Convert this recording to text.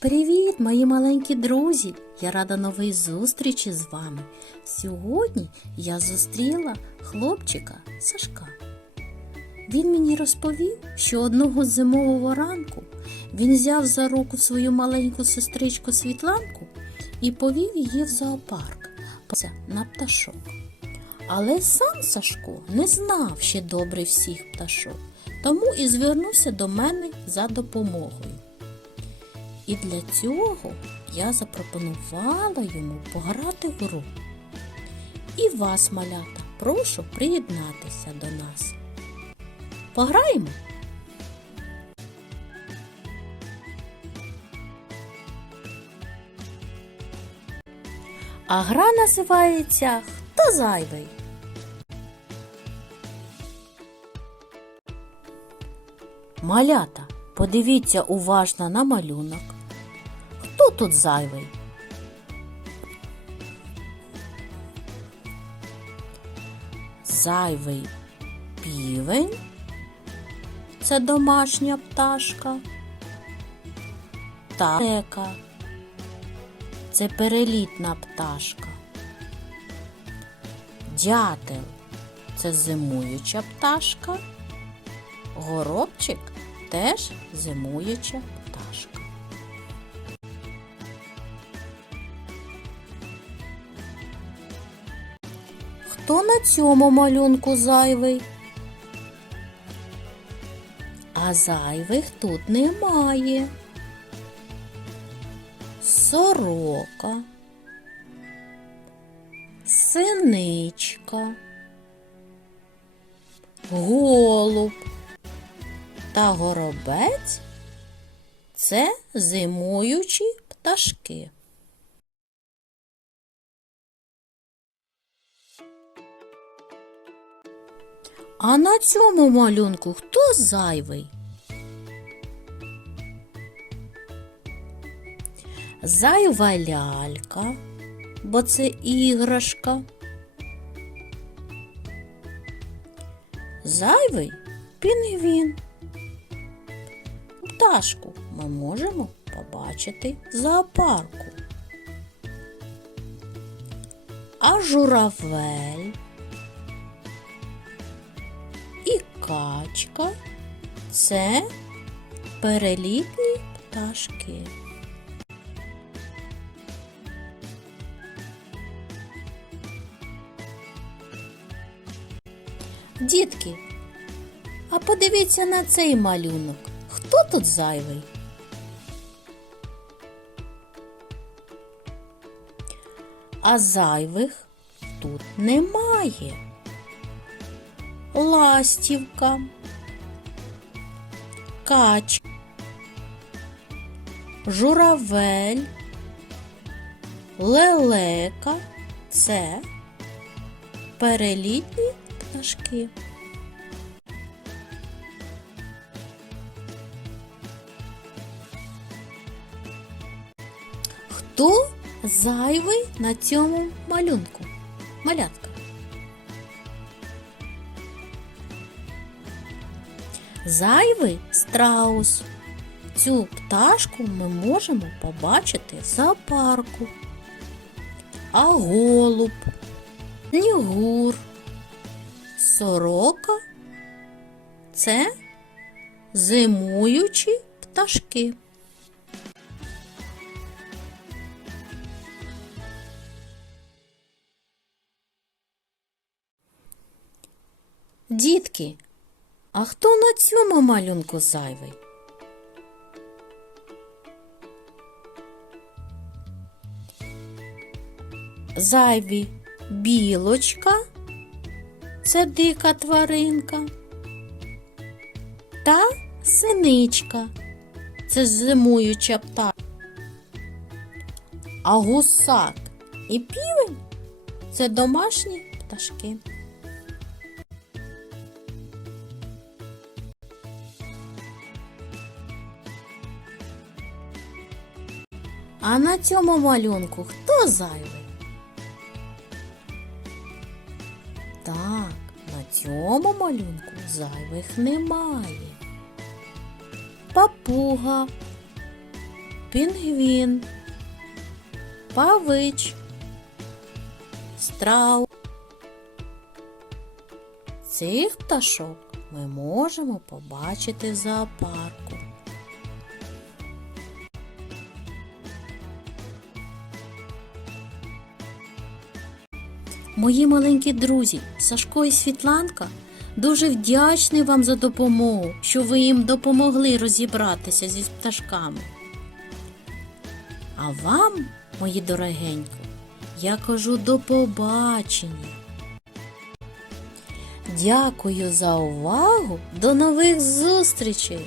Привіт, мої маленькі друзі! Я рада новій зустрічі з вами. Сьогодні я зустріла хлопчика Сашка. Він мені розповів, що одного зимового ранку він взяв за руку свою маленьку сестричку Світланку і повів її в зоопарк на пташок. Але сам Сашко не знав ще добре всіх пташок, тому і звернувся до мене за допомогою. І для цього я запропонувала йому пограти в гру. І вас, малята, прошу приєднатися до нас. Пограємо? А гра називається Хто зайвий? Малята, подивіться уважно на малюнок. Тут зайвий? Зайвий півень. Це домашня пташка. Тарека. Це перелітна пташка. Дятел це зимуюча пташка. Горобчик теж зимуюча пташка. Хто на цьому малюнку зайвий? А зайвих тут немає. Сорока, синичка, голуб та горобець це зимуючі пташки. А на цьому малюнку хто зайвий? Зайва лялька, бо це іграшка. Зайвий пінгвін. Пташку ми можемо побачити в зоопарку. А журавель качка це перелітні пташки. Дітки, а подивіться на цей малюнок. Хто тут зайвий? А зайвих тут немає. Ластівка, кач, журавель, лелека це перелітні пташки. Хто зайвий на цьому малюнку? Малятка. Зайвий страус. Цю пташку ми можемо побачити в зоопарку. А голуб, снігур, сорока це зимуючі пташки. Дітки, а хто на цьому малюнку зайвий? Зайві білочка це дика тваринка. Та синичка це зимуюча пташка. А гусак і півень це домашні пташки. А на цьому малюнку хто зайвий? Так, на цьому малюнку зайвих немає. Папуга, пінгвін, павич, страу. Цих пташок ми можемо побачити в зоопарку. Мої маленькі друзі, Сашко і Світланка, дуже вдячні вам за допомогу, що ви їм допомогли розібратися зі пташками. А вам, мої дорогенькі, я кажу до побачення. Дякую за увагу. До нових зустрічей!